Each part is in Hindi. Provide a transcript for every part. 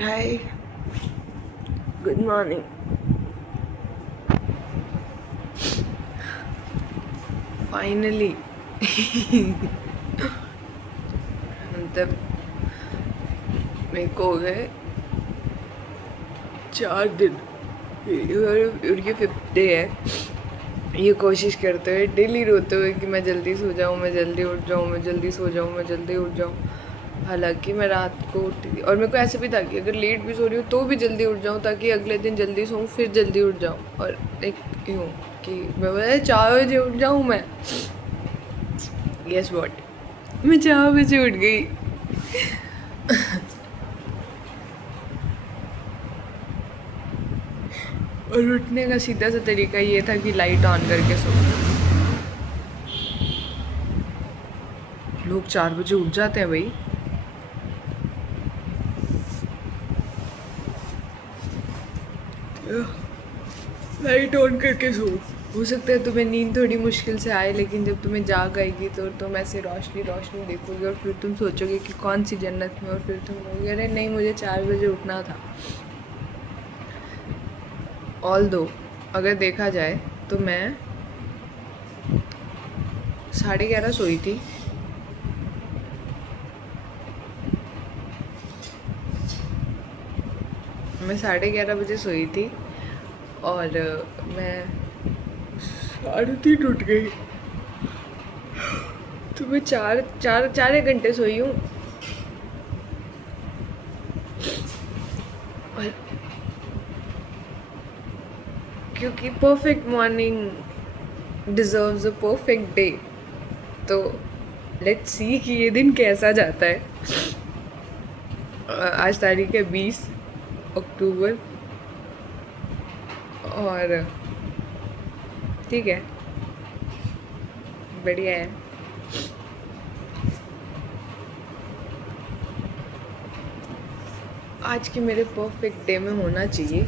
Hi, good morning. Finally, मतलब मेरे को हो गए 4 दिन और ये 5th डे है। ये कोशिश करते हुए डेली रोते हुए कि मैं जल्दी सो जाऊँ, मैं जल्दी उठ जाऊँ, मैं जल्दी सो जाऊँ, मैं जल्दी उठ जाऊँ। हालांकि मैं रात को उठती थी और मेरे को ऐसे भी था कि अगर लेट भी सो रही हूँ तो भी जल्दी उठ जाऊँ ताकि अगले दिन जल्दी सोऊँ फिर जल्दी उठ जाऊँ। और एक यूँ कि मैं बोला 4 बजे उठ जाऊँ मैं। गेस व्हाट, मैं 4 बजे उठ गई। और उठने का सीधा सा तरीका ये था कि लाइट ऑन करके सो। लोग 4 बजे उठ जाते हैं भाई। लाइट ऑन करके सो। हो सकता है तुम्हें नींद थोड़ी मुश्किल से आए, लेकिन जब तुम्हें जाग आएगी तो तुम ऐसे रोशनी रोशनी देखोगे और फिर तुम सोचोगे कि कौन सी जन्नत में, और फिर तुम कहोगे अरे नहीं, मुझे 4 बजे उठना था। ऑल दो अगर देखा जाए तो मैं 11:30 सोई थी। मैं 11:30 बजे सोई थी और मैं 3:30 उठ गई। तो मैं चार चार चार एक घंटे सोई हूँ। और क्योंकि perfect morning deserves a perfect day, तो लेट्स सी कि ये दिन कैसा जाता है। आज तारीख है 20 अक्टूबर और ठीक है, बढ़िया है। आज के मेरे परफेक्ट डे में होना चाहिए,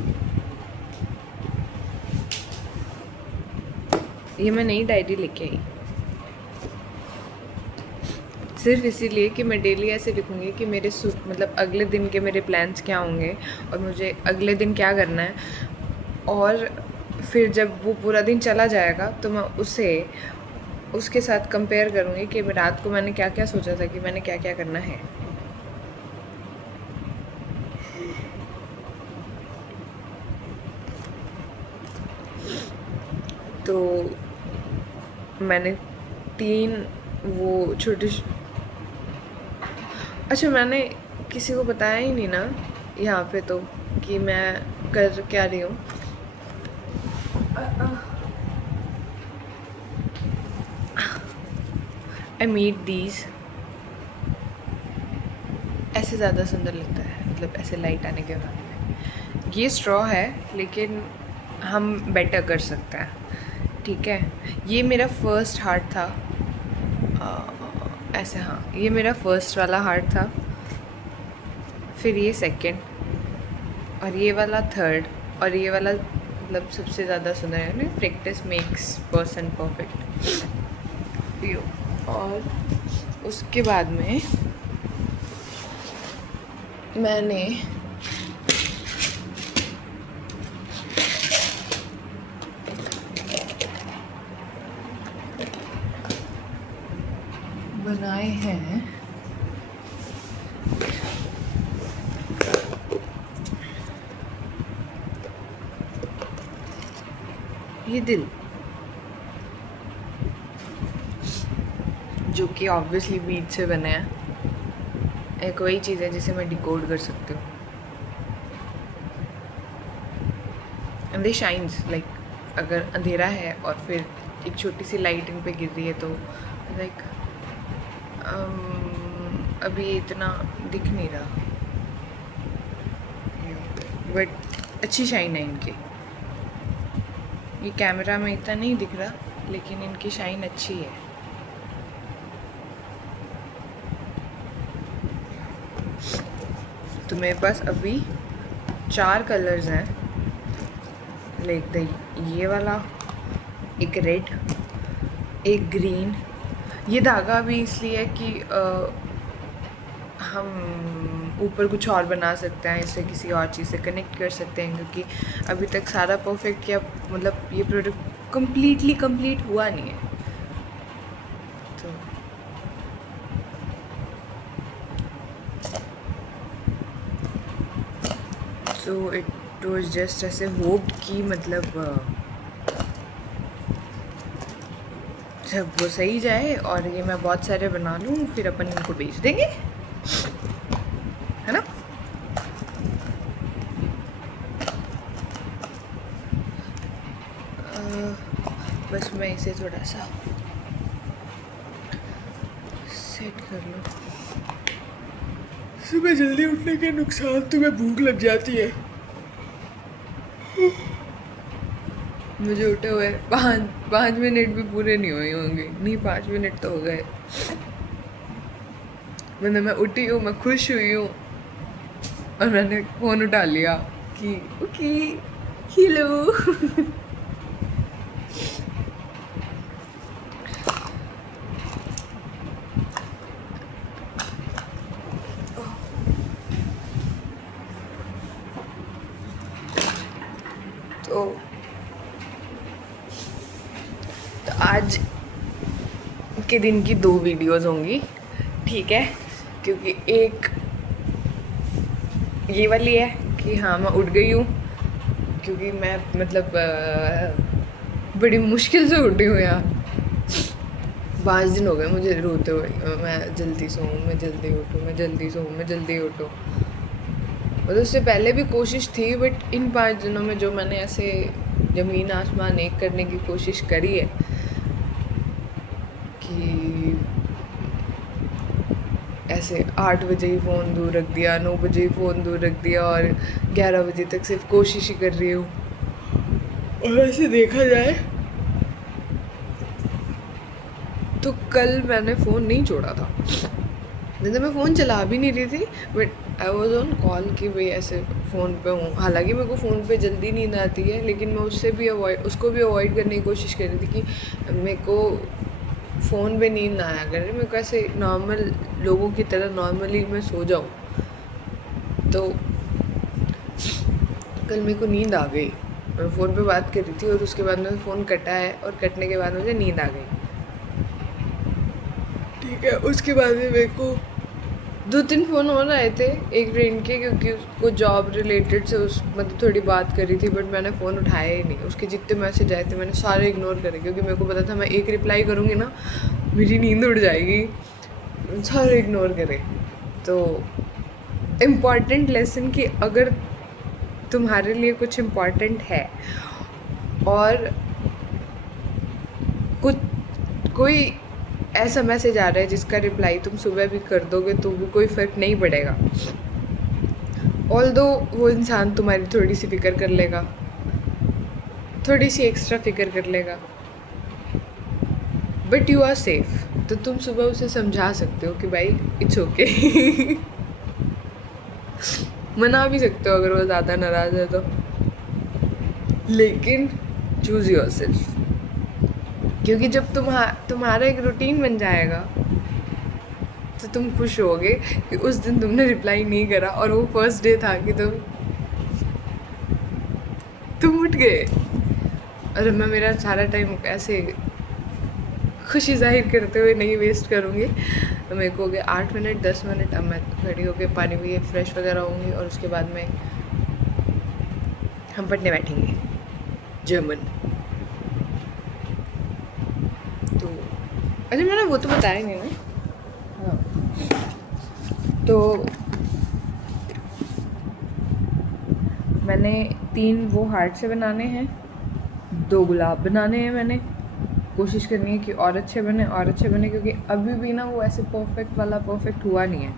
ये मैं नई डायरी लेके आई सिर्फ इसीलिए कि मैं डेली ऐसे लिखूँगी कि मेरे मतलब अगले दिन के मेरे प्लान्स क्या होंगे और मुझे अगले दिन क्या करना है। और फिर जब वो पूरा दिन चला जाएगा तो मैं उसके साथ कंपेयर करूँगी कि रात को मैंने क्या क्या सोचा था कि मैंने क्या क्या करना है। तो मैंने 3 वो छोटे अच्छा, मैंने किसी को बताया ही नहीं ना यहाँ पे तो कि मैं कर क्या रही हूँ। आई मेड दीज, ऐसे ज़्यादा सुंदर लगता है, मतलब ऐसे लाइट आने के बाद। ये स्ट्रॉ है लेकिन हम बेटर कर सकते हैं, ठीक है। ये मेरा फर्स्ट हार्ट था, ऐसे, हाँ ये मेरा फर्स्ट वाला हार्ट था, फिर ये सेकंड और ये वाला थर्ड और ये वाला मतलब सबसे ज़्यादा सुंदर है ना। Practice makes person perfect. और उसके बाद में मैंने बनाए हैं ये दिल, जो कि ऑब्वियसली बीज से बने हैं। एक वही चीज़ है जिसे मैं डिकोड कर सकती हूँ। एंड दे शाइन्स लाइक, अगर अंधेरा है और फिर एक छोटी सी लाइट इन पे गिर रही है तो लाइक अभी इतना दिख नहीं रहा, बट अच्छी शाइन है इनकी। ये कैमरा में इतना नहीं दिख रहा लेकिन इनकी शाइन अच्छी है। तो मेरे पास अभी 4 कलर्स हैं, लाइक ये वाला, एक रेड, एक ग्रीन। ये धागा भी इसलिए कि हम ऊपर कुछ और बना सकते हैं, इससे किसी और चीज़ से कनेक्ट कर सकते हैं, क्योंकि अभी तक सारा परफेक्ट किया, मतलब ये प्रोडक्ट कम्प्लीटली कंप्लीट हुआ नहीं है। तो इट वॉज जस्ट ऐसे होप कि मतलब जब वो सही जाए और ये मैं बहुत सारे बना लूँ, फिर अपन इनको बेच देंगे, है ना। बस मैं इसे थोड़ा सा सेट कर लूँ। सुबह जल्दी उठने के नुकसान, तुम्हें भूख लग जाती है। मुझे उठे हुए 5 मिनट भी पूरे नहीं हुए होंगे, नहीं 5 मिनट तो हो गए। मैं उठी हूँ, मैं खुश हुई हूँ और मैंने फ़ोन उठा लिया कि ओके हेलो। तो आज के दिन की 2 वीडियोस होंगी, ठीक है, क्योंकि एक ये वाली है कि हाँ मैं उठ गई हूँ, क्योंकि मैं मतलब बड़ी मुश्किल से उठी हूँ यार। 5 दिन हो गए मुझे रोते हुए, मैं जल्दी सोऊं, मैं जल्दी उठूँ, मैं जल्दी सोऊं, मैं जल्दी उठूँ। मतलब उससे पहले भी कोशिश थी, बट इन 5 दिनों में जो मैंने ऐसे ज़मीन आसमान एक करने की कोशिश करी है कि ऐसे 8 बजे ही फ़ोन दूर रख दिया, 9 बजे ही फ़ोन दूर रख दिया और 11 बजे तक सिर्फ कोशिश ही कर रही हूँ। और ऐसे देखा जाए तो कल मैंने फ़ोन नहीं छोड़ा था, नहीं तो मैं फ़ोन चला भी नहीं रही थी, but I was on call कि भाई ऐसे फ़ोन पे हूँ। हालांकि मेरे को फ़ोन पे जल्दी नींद आती है, लेकिन मैं उसको भी अवॉइड करने की कोशिश कर रही थी कि मेरे को फ़ोन पे नींद ना आया करे, मेरे को ऐसे नॉर्मल लोगों की तरह नॉर्मली मैं सो जाऊँ। तो कल मेरे को नींद आ गई, मैं फ़ोन पे बात कर रही थी और उसके बाद में फ़ोन कटा है, और कटने के बाद मुझे नींद आ गई, ठीक है। उसके बाद में मेरे को 2-3 फ़ोन और आए थे एक फ्रेंड के, क्योंकि उसको जॉब रिलेटेड से उस मतलब थोड़ी बात करी थी, बट मैंने फ़ोन उठाया ही नहीं। उसके जितने मैसेज आए थे मैंने सारे इग्नोर करे, क्योंकि मेरे को पता था मैं एक रिप्लाई करूँगी ना मेरी नींद उड़ जाएगी, सारे इग्नोर करे। तो इम्पॉर्टेंट लेसन कि अगर तुम्हारे लिए कुछ इम्पॉर्टेंट है और कोई ऐसा मैसेज आ रहा है जिसका रिप्लाई तुम सुबह भी कर दोगे तो भी कोई फ़र्क नहीं पड़ेगा, ऑल्दो वो इंसान तुम्हारी थोड़ी सी फ़िक्र कर लेगा, थोड़ी सी एक्स्ट्रा फ़िक्र कर लेगा, बट यू आर सेफ। तो तुम सुबह उसे समझा सकते हो कि भाई इट्स ओके। मना भी सकते हो अगर वो ज़्यादा नाराज़ है तो, लेकिन चूज़ योरसेल्फ, क्योंकि जब तुम्हारा एक रूटीन बन जाएगा तो तुम खुश होगे कि उस दिन तुमने रिप्लाई नहीं करा और वो फर्स्ट डे था कि तुम उठ गए। और मैं मेरा सारा टाइम ऐसे खुशी जाहिर करते हुए नहीं वेस्ट करूँगी। तो मेरे को हो गया 8 मिनट 10 मिनट, अब मैं खड़ी होकर पानी भी फ्रेश वगैरह होंगी और उसके बाद में हम पढ़ने बैठेंगे जर्मन। तो अच्छा मैंने वो तो बताया नहीं ना। हाँ, तो मैंने 3 वो हार्ट से बनाने हैं, 2 गुलाब बनाने हैं। मैंने कोशिश करनी है कि और अच्छे बने, क्योंकि अभी भी ना वो ऐसे परफेक्ट वाला परफेक्ट हुआ नहीं है,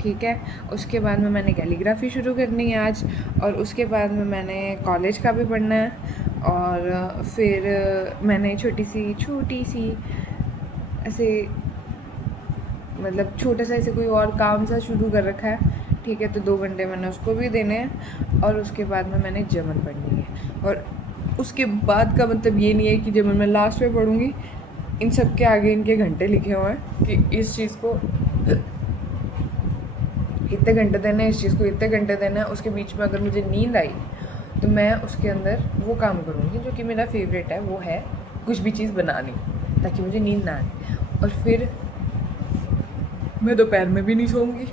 ठीक है। उसके बाद में मैंने कैलीग्राफी शुरू करनी है आज, और उसके बाद में मैंने कॉलेज का भी पढ़ना है, और फिर मैंने छोटी सी ऐसे मतलब छोटा सा ऐसे कोई और काम सा शुरू कर रखा है, ठीक है। तो 2 घंटे मैंने उसको भी देने हैं, और उसके बाद में मैंने जर्मन पढ़नी है। और उसके बाद का मतलब ये नहीं है कि जर्मन मैं लास्ट में पढ़ूँगी, इन सब के आगे इनके घंटे लिखे हुए हैं कि इस चीज़ को इतने घंटे देने हैं इस चीज़ को, इतने घंटे देना है, उसके बीच में अगर मुझे नींद आई तो मैं उसके अंदर वो काम करूँगी जो कि मेरा फेवरेट है, वो है कुछ भी चीज़ बनानी, ताकि मुझे नींद ना आए। और फिर मैं दोपहर में भी नहीं सोऊंगी।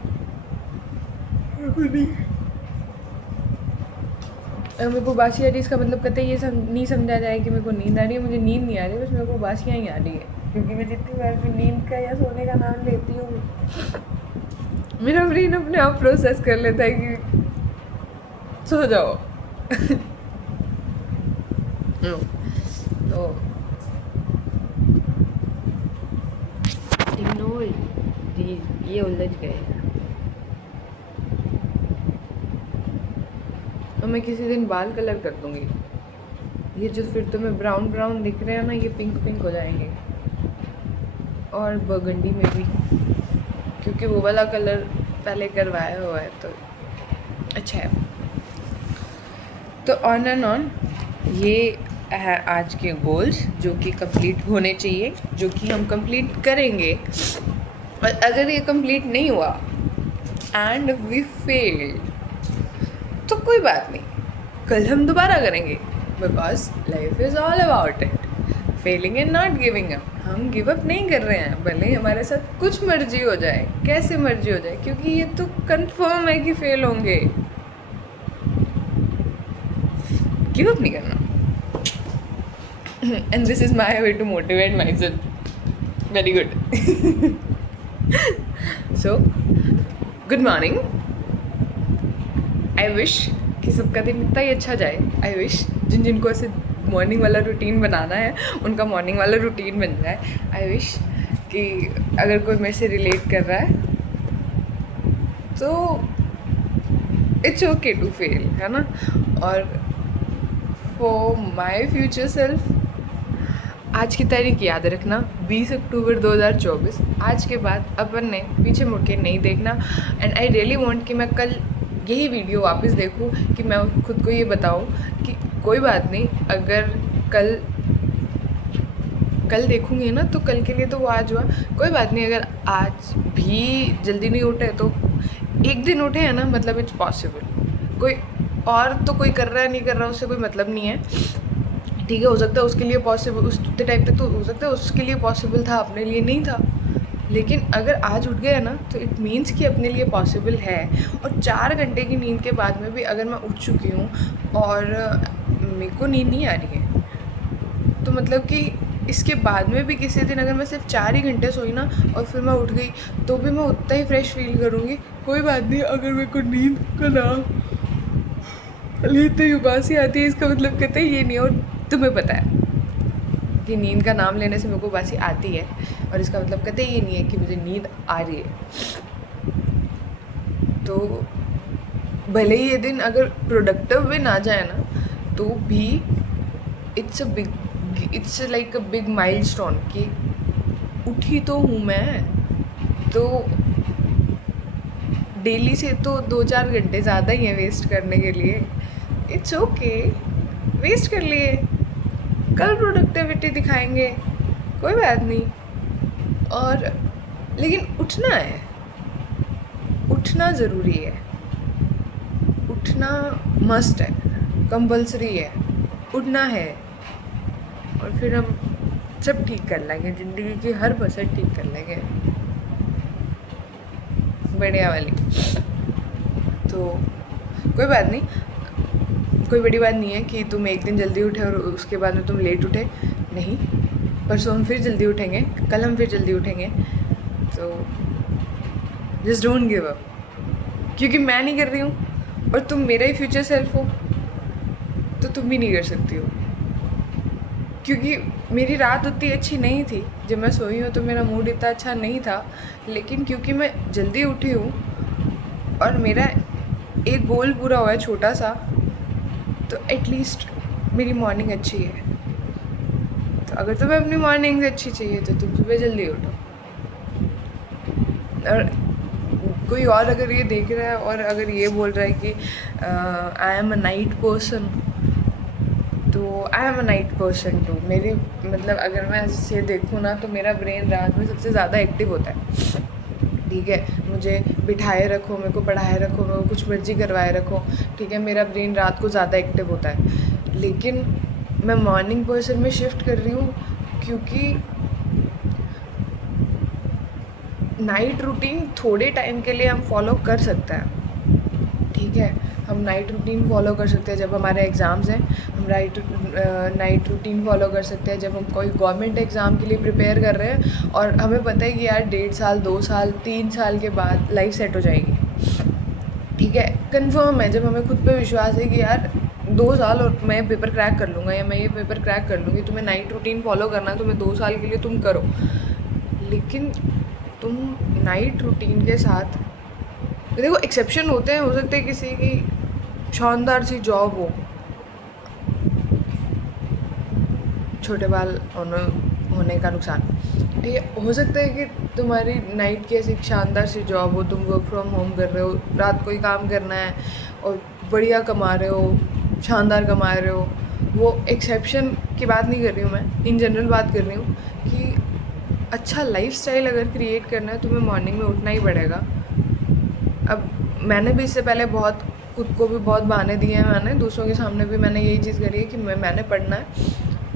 अगर मेरे को बासी आ रही है इसका मतलब कहते ये नहीं समझा जाए कि मेरे को नींद आ रही है, मुझे नींद नहीं आ रही है, बस मेरे को बासियाँ ही आ रही है, क्योंकि मैं जितनी बार भी नींद का या सोने का नाम लेती हूँ मेरा ब्रेन अपने आप प्रोसेस कर लेता है कि सो जाओ। तो इग्नोर ये उलझ गए। और मैं किसी दिन बाल कलर कर दूँगी, ये जो फिर तुम्हें ब्राउन ब्राउन दिख रहे हैं ना, ये पिंक पिंक हो जाएंगे, और बर्गंडी में भी, क्योंकि वो वाला कलर पहले करवाया हुआ है तो अच्छा है। तो ऑन एंड ऑन ये है आज के गोल्स जो कि कंप्लीट होने चाहिए, जो कि हम कंप्लीट करेंगे। और अगर ये कंप्लीट नहीं हुआ एंड वी फेल्ड तो कोई बात नहीं, कल हम दोबारा करेंगे, because life is all about it failing and not giving up. हम गिव अप नहीं कर रहे हैं, भले ही हमारे साथ कुछ मर्जी हो जाए, कैसे मर्जी हो जाए, क्योंकि ये तो कंफर्म है कि फेल होंगे। गिव अप नहीं करना। And this is my way to motivate myself. Very good. So good morning. I wish कि सबका दिन इतना ही अच्छा जाए। आई विश जिनको ऐसे मॉर्निंग वाला रूटीन बनाना है उनका मॉर्निंग वाला रूटीन बन जाए। आई विश कि अगर कोई मेरे से रिलेट कर रहा है तो इट्स ओके टू फेल, है ना। और फॉर माई फ्यूचर सेल्फ, आज की तारीख याद रखना 20 अक्टूबर 2024। आज के बाद अपन ने पीछे मुड़ के नहीं देखना। एंड आई रियली वांट कि मैं कल यही वीडियो वापस देखूं, कि मैं खुद को ये बताऊं कि कोई बात नहीं, अगर कल देखूंगी ना तो कल के लिए तो वो आज हुआ, कोई बात नहीं। अगर आज भी जल्दी नहीं उठे तो एक दिन उठे हैं ना, मतलब इट्स पॉसिबल। कोई और तो कोई कर रहा है नहीं कर रहा उससे कोई मतलब नहीं है, ठीक है। हो सकता है उसके लिए पॉसिबल, उस टाइम तक तो हो सकता है उसके लिए पॉसिबल था, अपने लिए नहीं था। लेकिन अगर आज उठ गया ना तो इट मीन्स कि अपने लिए पॉसिबल है। और 4 घंटे की नींद के बाद में भी अगर मैं उठ चुकी हूँ और मेरे को नींद नहीं आ रही है, तो मतलब कि इसके बाद में भी किसी दिन अगर मैं सिर्फ 4 ही घंटे सोई ना और फिर मैं उठ गई तो भी मैं उतना ही फ्रेश फील करूँगी। कोई बात नहीं, अगर मेरे को नींद का नाम लेते ही उबासी आती है, इसका मतलब कहते हैं ये नहीं। और तुम्हें पता है कि नींद का नाम लेने से मेरे को उबासी आती है, और इसका मतलब कहते ये नहीं है कि मुझे नींद आ रही है। तो भले ही ये दिन अगर प्रोडक्टिव भी ना जाए ना, तो भी it's like a big milestone कि उठी तो हूँ मैं। तो डेली से तो 2-4 घंटे ज़्यादा ही है वेस्ट करने के लिए। इट्स ओके, वेस्ट कर लिए, कल प्रोडक्टिविटी दिखाएंगे, कोई बात नहीं। और लेकिन उठना है, उठना ज़रूरी है, उठना मस्ट है, कंपल्सरी है, उठना है। और फिर हम सब ठीक कर लेंगे, ज़िंदगी की हर बसर ठीक कर लेंगे, बढ़िया वाली। तो कोई बात नहीं, कोई बड़ी बात नहीं है कि तुम एक दिन जल्दी उठे और उसके बाद में तुम लेट उठे, नहीं। परसों हम फिर जल्दी उठेंगे, कल हम फिर जल्दी उठेंगे। तो जस्ट डोंट गिव अप, क्योंकि मैं नहीं कर रही हूँ और तुम मेरा ही फ्यूचर सेल्फ हो, तो तुम भी नहीं कर सकती हो। क्योंकि मेरी रात उतनी अच्छी नहीं थी, जब मैं सोई हूँ तो मेरा मूड इतना अच्छा नहीं था, लेकिन क्योंकि मैं जल्दी उठी हूँ और मेरा एक गोल पूरा हुआ है छोटा सा, तो एटलीस्ट मेरी मॉर्निंग अच्छी है। तो अगर तुम्हें अपनी मॉर्निंग अच्छी चाहिए तो तुम सुबह जल्दी उठो। और कोई और अगर ये देख रहा है और अगर ये बोल रहा है कि I am a night person, तो I am a night person too. मेरी मतलब अगर मैं ऐसे देखूँ ना तो मेरा ब्रेन रात में सबसे ज़्यादा एक्टिव होता है, ठीक है, मुझे बिठाए रखो, मेरे को पढ़ाए रखो, मेरे को कुछ मर्जी करवाए रखो, ठीक है, मेरा ब्रेन रात को ज़्यादा एक्टिव होता है। लेकिन मैं मॉर्निंग पर्सन में शिफ्ट कर रही हूँ क्योंकि नाइट रूटीन थोड़े टाइम के लिए हम फॉलो कर सकते हैं, ठीक है, हम नाइट रूटीन फॉलो कर सकते हैं जब हमारे एग्ज़ाम्स हैं, हम नाइट रूटीन फॉलो कर सकते हैं जब हम कोई गवर्नमेंट एग्ज़ाम के लिए प्रिपेयर कर रहे हैं और हमें पता है कि यार 1.5 साल 2 साल 3 साल के बाद लाइफ सेट हो जाएगी, ठीक है, कंफर्म है, जब हमें खुद पे विश्वास है कि यार 2 साल और मैं पेपर क्रैक कर लूँगा या मैं ये पेपर क्रैक कर लूँगी, तुम्हें नाइट रूटीन फॉलो करना है, तुम्हें 2 साल के लिए तुम करो। लेकिन तुम नाइट रूटीन के साथ, देखो एक्सेप्शन होते हैं, हो सकते हैं किसी की शानदार सी जॉब हो, छोटे बाल होने का नुकसान, ठीक है, हो सकता है कि तुम्हारी नाइट की ऐसी शानदार सी जॉब हो, तुम वर्क फ्रॉम होम कर रहे हो, रात को ही काम करना है और बढ़िया कमा रहे हो, शानदार कमा रहे हो, वो एक्सेप्शन की बात नहीं कर रही हूँ मैं, इन जनरल बात कर रही हूँ कि अच्छा लाइफस्टाइल अगर क्रिएट करना है तुम्हें मॉर्निंग में उठना ही पड़ेगा। अब मैंने भी इससे पहले बहुत खुद को भी बहुत बहाने दिए हैं, मैंने दूसरों के सामने भी मैंने यही चीज़ करी है कि मैंने पढ़ना है,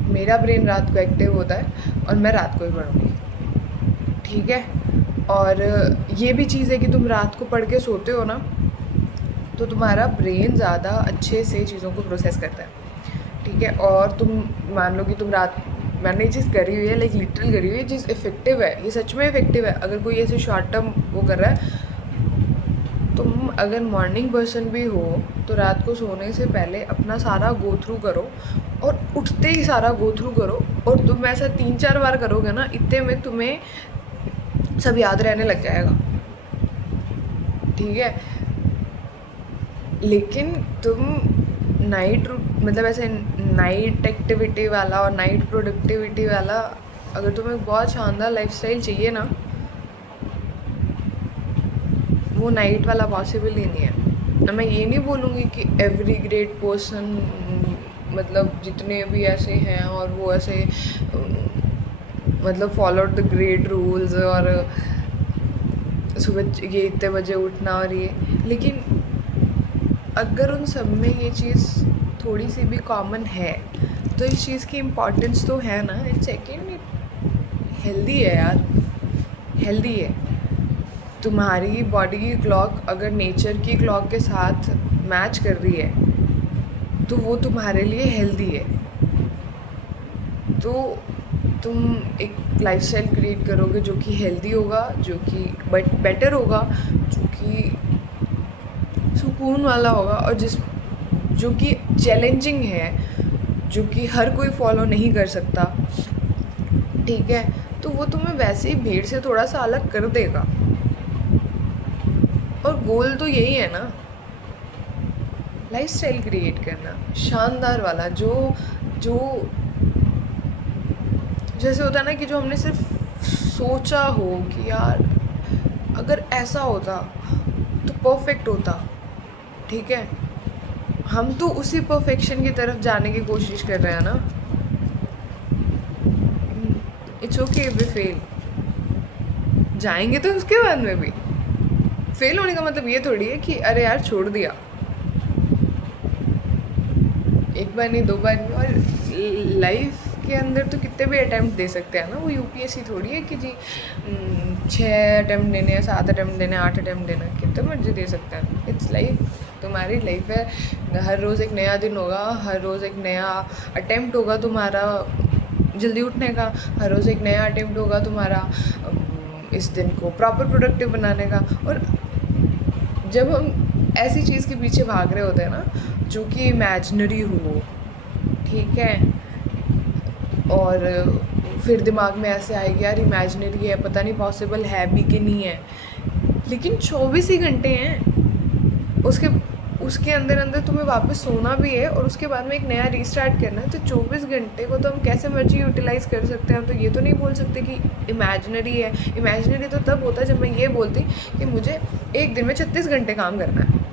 मेरा ब्रेन रात को एक्टिव होता है और मैं रात को ही पढ़ूँगी, ठीक है। और ये भी चीज़ है कि तुम रात को पढ़ के सोते हो ना, तो तुम्हारा ब्रेन ज़्यादा अच्छे से चीज़ों को प्रोसेस करता है, ठीक है। और तुम मान लो कि तुम रात, मैंने ये चीज़ करी हुई है, लाइक लिटरल करी हुई है, ये चीज़ इफ़ेक्टिव है, ये सच में इफ़ेक्टिव है। अगर कोई ऐसे शॉर्ट टर्म वो कर रहा है, तुम अगर मॉर्निंग पर्सन भी हो तो रात को सोने से पहले अपना सारा गो थ्रू करो और उठते ही सारा गो थ्रू करो, और तुम ऐसा 3-4 बार करोगे ना, इतने में तुम्हें सब याद रहने लग जाएगा, ठीक है। लेकिन तुम मतलब ऐसे नाइट एक्टिविटी वाला और नाइट प्रोडक्टिविटी वाला, अगर तुम्हें बहुत शानदार लाइफस्टाइल चाहिए ना, वो नाइट वाला पॉसिबल ही नहीं है। ना मैं ये नहीं बोलूँगी कि एवरी ग्रेट पर्सन, मतलब जितने भी ऐसे हैं और वो ऐसे मतलब फॉलोड द ग्रेट रूल्स और सुबह ये इतने बजे उठना और ये, लेकिन अगर उन सब में ये चीज़ थोड़ी सी भी कॉमन है तो इस चीज़ की इम्पोर्टेंस तो है ना। सेकेंड, हेल्दी है यार, हेल्दी है। तुम्हारी बॉडी की क्लॉक अगर नेचर की क्लॉक के साथ मैच कर रही है तो वो तुम्हारे लिए हेल्दी है। तो तुम एक लाइफस्टाइल क्रिएट करोगे जो कि हेल्दी होगा, जो कि बेटर होगा, जो कि सुकून वाला होगा, और जो कि चैलेंजिंग है, जो कि हर कोई फॉलो नहीं कर सकता, ठीक है। तो वो तुम्हें वैसे ही भीड़ से थोड़ा सा अलग कर देगा। और गोल तो यही है ना, लाइफस्टाइल क्रिएट करना शानदार वाला, जो जैसे होता है ना कि जो हमने सिर्फ सोचा हो कि यार अगर ऐसा होता तो परफेक्ट होता, ठीक है। हम तो उसी परफेक्शन की तरफ जाने की कोशिश कर रहे हैं ना। It's okay if we fail, जाएंगे तो उसके बाद में भी। फेल होने का मतलब ये थोड़ी है कि अरे यार छोड़ दिया, एक बार नहीं 2 बार नहीं। और लाइफ के अंदर तो कितने भी अटैम्प्ट दे सकते हैं ना, वो यूपीएससी थोड़ी है कि जी 6 अटैम्प्ट देने हैं, 7 अटैम्प्ट देने, 8 अटैम्प्ट देना, कितने मर्जी दे सकते हैं। इट्स लाइफ, तुम्हारी लाइफ है, हर रोज़ एक नया दिन होगा, हर रोज़ एक नया अटैम्प्ट होगा तुम्हारा जल्दी उठने का, हर रोज़ एक नया अटैम्प्ट होगा तुम्हारा इस दिन को प्रॉपर प्रोडक्टिव बनाने का। और जब हम ऐसी चीज़ के पीछे भाग रहे होते हैं ना जो कि इमेजिनरी हो, ठीक है, और फिर दिमाग में ऐसे आएगी यार इमेजिनरी है, पता नहीं पॉसिबल है भी कि नहीं है, लेकिन 24 ही घंटे हैं, उसके अंदर तुम्हें वापस सोना भी है और उसके बाद में एक नया रीस्टार्ट करना है। तो 24 घंटे को तो हम कैसे मर्जी यूटिलाइज़ कर सकते हैं। तो ये तो नहीं बोल सकते कि इमेजिनरी है। इमेजिनरी तो तब होता है जब मैं ये बोलती कि मुझे एक दिन में 36 घंटे काम करना है।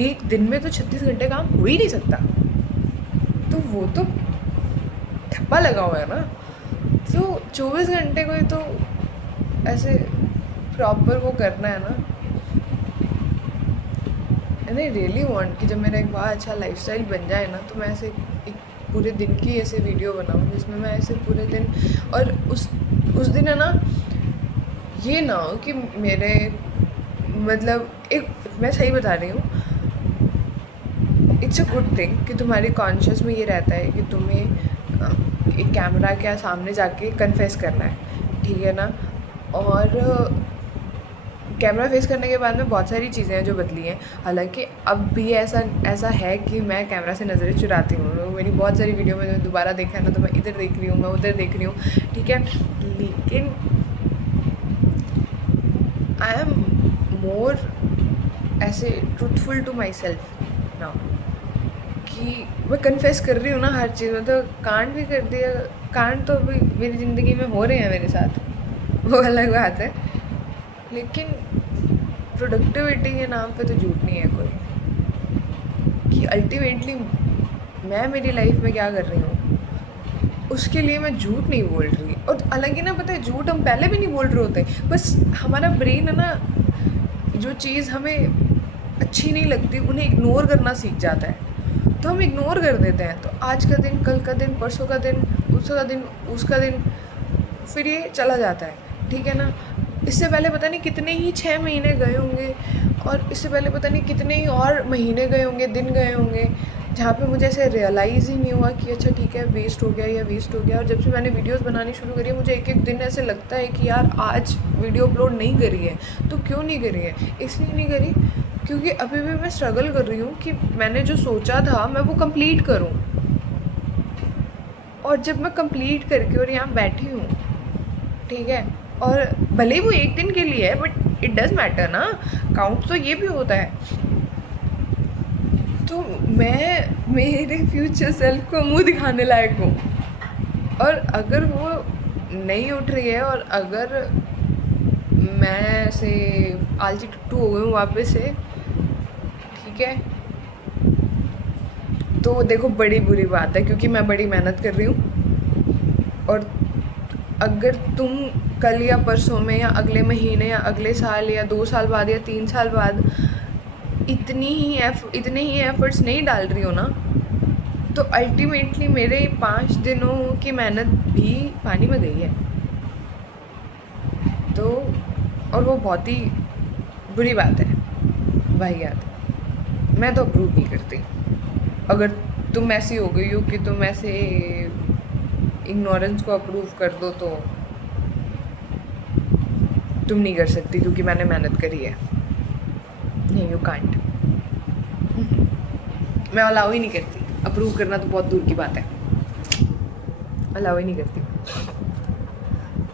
एक दिन में तो 36 घंटे काम हो ही नहीं सकता, तो वो तो ठप्पा लगा हुआ है ना। तो 24 घंटे को ही तो ऐसे प्रॉपर वो करना है ना, एंड आई रियली वांट कि जब मेरा एक बहुत अच्छा लाइफस्टाइल बन जाए ना, तो मैं ऐसे एक पूरे दिन की ऐसे वीडियो बनाऊँ जिसमें मैं ऐसे पूरे दिन, और उस दिन है ना ये ना हो कि मेरे मतलब एक, मैं सही बता रही हूँ, इट्स अ गुड थिंग कि तुम्हारे कॉन्शियस में ये रहता है कि तुम्हें एक कैमरा के सामने जाके कन्फेस करना है, ठीक है ना। और कैमरा फेस करने के बाद में बहुत सारी चीज़ें हैं जो बदली हैं। हालांकि अब भी ऐसा है कि मैं कैमरा से नज़रें चुराती हूँ। मेरी बहुत सारी वीडियो में जो दोबारा देखा है ना, तो मैं इधर देख रही हूँ, मैं उधर देख रही हूँ, ठीक है। लेकिन आई एम मोर ऐसे truthful to myself now कि मैं कन्फेस कर रही हूँ ना हर चीज़ में। तो कांड भी कर दिया, कांड तो अभी मेरी ज़िंदगी में हो रहे हैं मेरे साथ, वो अलग बात है। लेकिन प्रोडक्टिविटी के नाम पे तो झूठ नहीं है कोई, कि अल्टीमेटली मैं मेरी लाइफ में क्या कर रही हूँ उसके लिए मैं झूठ नहीं बोल रही। और हालांकि ना पता है, झूठ हम पहले भी नहीं बोल रहे होते, बस हमारा ब्रेन है ना, जो चीज़ हमें अच्छी नहीं लगती उन्हें इग्नोर करना सीख जाता है, तो हम इग्नोर कर देते हैं। तो आज का दिन, कल का दिन, परसों का दिन, उसका दिन, उसका दिन, फिर ये चला जाता है, ठीक है ना। इससे पहले पता नहीं कितने ही 6 महीने गए होंगे, और इससे पहले पता नहीं कितने ही और महीने गए होंगे, दिन गए होंगे, जहाँ पे मुझे ऐसे रियलाइज़ ही नहीं हुआ कि अच्छा ठीक है वेस्ट हो गया या वेस्ट हो गया। और जब से मैंने वीडियोस बनानी शुरू करी है, मुझे एक एक दिन ऐसे लगता है कि यार आज वीडियो अपलोड नहीं करी है। तो क्यों नहीं करी है? इसलिए नहीं करी क्योंकि अभी भी मैं स्ट्रगल कर रही हूँ कि मैंने जो सोचा था मैं वो कंप्लीट करूँ। और जब मैं कंप्लीट करके और यहाँ बैठी हूँ, ठीक है, और भले ही वो एक दिन के लिए है, बट इट डज़ मैटर ना, काउंट तो ये भी होता है। तो मैं मेरे फ्यूचर सेल्फ को मुंह दिखाने लायक हूँ, और अगर वो नहीं उठ रही है, और अगर मैं से आलसी टुट्टू हो गई हूँ वापस से, ठीक है, तो देखो बड़ी बुरी बात है, क्योंकि मैं बड़ी मेहनत कर रही हूँ। और अगर तुम कल या परसों में या अगले महीने या अगले साल या 2 साल बाद या 3 साल बाद इतने ही एफर्ट्स नहीं डाल रही हो ना, तो अल्टीमेटली मेरे 5 दिनों की मेहनत भी पानी में गई है। तो और वो बहुत ही बुरी बात है, वाहियात है, मैं तो अप्रूव नहीं करती। अगर तुम ऐसी हो गई हो कि तुम ऐसे इग्नोरेंस को अप्रूव कर दो, तो तुम नहीं कर सकती, क्योंकि मैंने मेहनत करी है। नहीं, यू कांट। मैं अलाउ ही नहीं करती, अप्रूव करना तो बहुत दूर की बात है, अलाउ ही नहीं करती।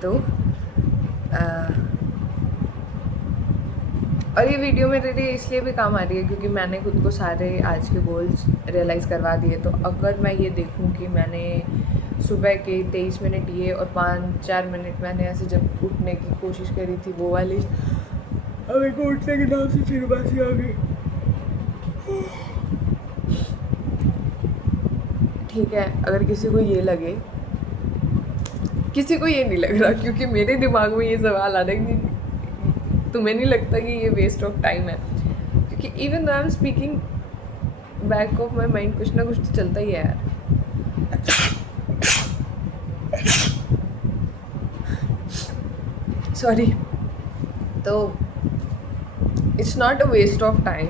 तो और ये वीडियो मेरे लिए इसलिए भी काम आ रही है क्योंकि मैंने खुद को सारे आज के गोल्स रियलाइज़ करवा दिए। तो अगर मैं ये देखूं कि मैंने सुबह के 23 मिनट ये और 5-4 मिनट मैंने ऐसे जब उठने की कोशिश करी थी वो वाली, अब एक उठने के नाम से फिर बासी आ गई, ठीक है। अगर किसी को ये लगे, किसी को ये नहीं लग रहा, क्योंकि मेरे दिमाग में ये सवाल आ रहा है कि तुम्हें नहीं लगता कि ये वेस्ट ऑफ टाइम है? क्योंकि even though I am speaking, back of my mind कुछ ना कुछ तो चलता ही है यार। सॉरी। तो it's not a waste of time.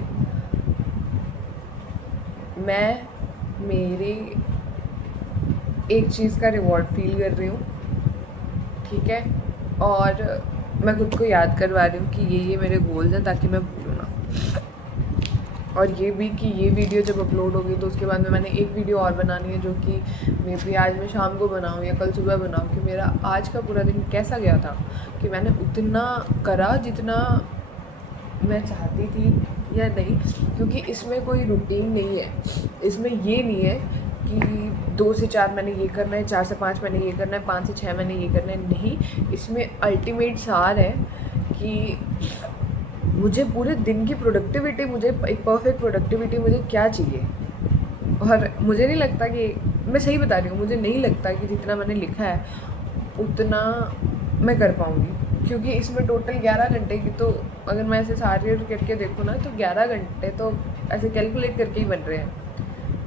मैं मेरी एक चीज़ का रिवॉर्ड फील कर रही हूँ, ठीक है, और मैं खुद को याद करवा रही हूँ कि ये मेरे गोल्स हैं, ताकि मैं भूलूँ ना। और ये भी कि ये वीडियो जब अपलोड होगी तो उसके बाद में मैंने एक वीडियो और बनानी है, जो कि मे बी आज मैं शाम को बनाऊँ या कल सुबह बनाऊँ, कि मेरा आज का पूरा दिन कैसा गया था, कि मैंने उतना करा जितना मैं चाहती थी या नहीं। क्योंकि इसमें कोई रूटीन नहीं है, इसमें ये नहीं है कि 2 से 4 मैंने ये करना है, 4 से 5 मैंने ये करना है, 5 से 6 मैंने ये करना है, नहीं। इसमें अल्टीमेट सार है कि मुझे पूरे दिन की प्रोडक्टिविटी, मुझे एक परफेक्ट प्रोडक्टिविटी मुझे क्या चाहिए। और मुझे नहीं लगता कि, मैं सही बता रही हूँ, मुझे नहीं लगता कि जितना मैंने लिखा है उतना मैं कर पाऊँगी, क्योंकि इसमें टोटल 11 घंटे की, तो अगर मैं ऐसे सारे करके देखूँ ना तो 11 घंटे तो ऐसे कैलकुलेट करके ही बन रहे हैं,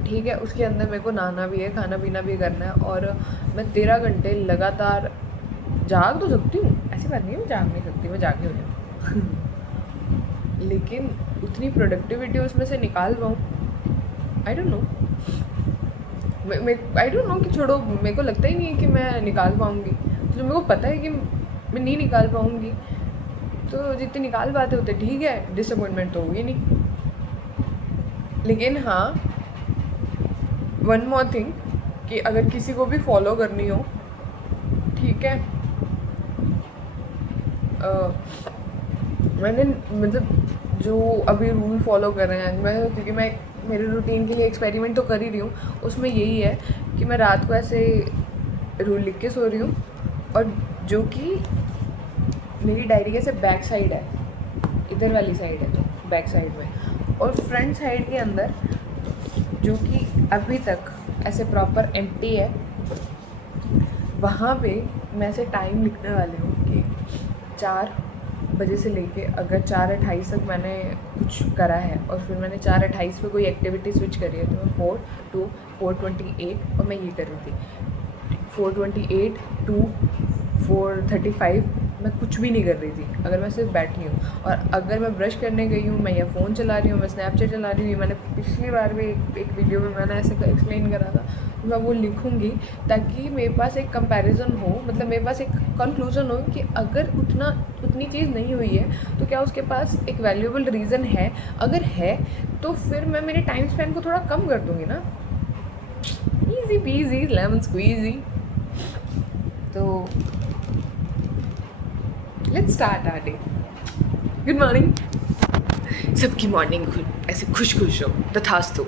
ठीक है। उसके अंदर मेरे को नहाना भी है, खाना पीना भी करना है, और मैं 13 घंटे लगातार जाग तो सकती हूँ, ऐसी बात नहीं है मैं जाग नहीं सकती, मैं जागी हो जाऊँ लेकिन उतनी प्रोडक्टिविटी उसमें से निकाल पाऊँ, I don't know. I don't know कि छोड़ो, मेरे को लगता ही नहीं है कि मैं निकाल पाऊँगी। तो मेरे को पता है कि मैं नहीं निकाल पाऊँगी, तो जितने निकाल पाते होते ठीक है, डिसअपॉइंटमेंट तो होगी नहीं। लेकिन हाँ, वन मोर थिंग, कि अगर किसी को भी फॉलो करनी हो, ठीक है, मैंने मतलब जो अभी रूल फॉलो कर रहे हैं मैं, क्योंकि मैं मेरे रूटीन के लिए एक्सपेरिमेंट तो कर ही रही हूँ, उसमें यही है कि मैं रात को ऐसे रूल लिख के सो रही हूँ, और जो कि मेरी डायरी के से बैक साइड है, इधर वाली साइड है तो बैक साइड में, और फ्रंट साइड के अंदर जो कि अभी तक ऐसे प्रॉपर एम्प्टी है, वहाँ पे मैं ऐसे टाइम लिखने वाली हूँ कि 4 बजे से लेके अगर 4:28 तक मैंने कुछ करा है, और फिर मैंने 4:28 पे कोई एक्टिविटी स्विच करी है, तो मैं 4 to 4:28 और मैं ये कर रही थी 4:28 to 4:35 मैं कुछ भी नहीं कर रही थी, अगर मैं सिर्फ बैठी हूँ। और अगर मैं ब्रश करने गई हूँ, मैं या फ़ोन चला रही हूँ, मैं स्नैपचैट चला रही हूँ, मैंने पिछली बार भी एक वीडियो में मैंने ऐसे एक्सप्लेन करा था, तो मैं वो लिखूँगी ताकि मेरे पास एक कंपैरिजन हो, मतलब मेरे पास एक कंक्लूजन हो कि अगर उतनी चीज़ नहीं हुई है तो क्या उसके पास एक वैल्यूएबल रीज़न है, अगर है तो फिर मैं मेरे टाइम स्पेन को थोड़ा कम कर दूँगी ना। Easy peasy lemon squeezy. तो let's start our day. Good morning. सबकी मॉर्निंग ऐसे खुश खुश हो, तथास्तु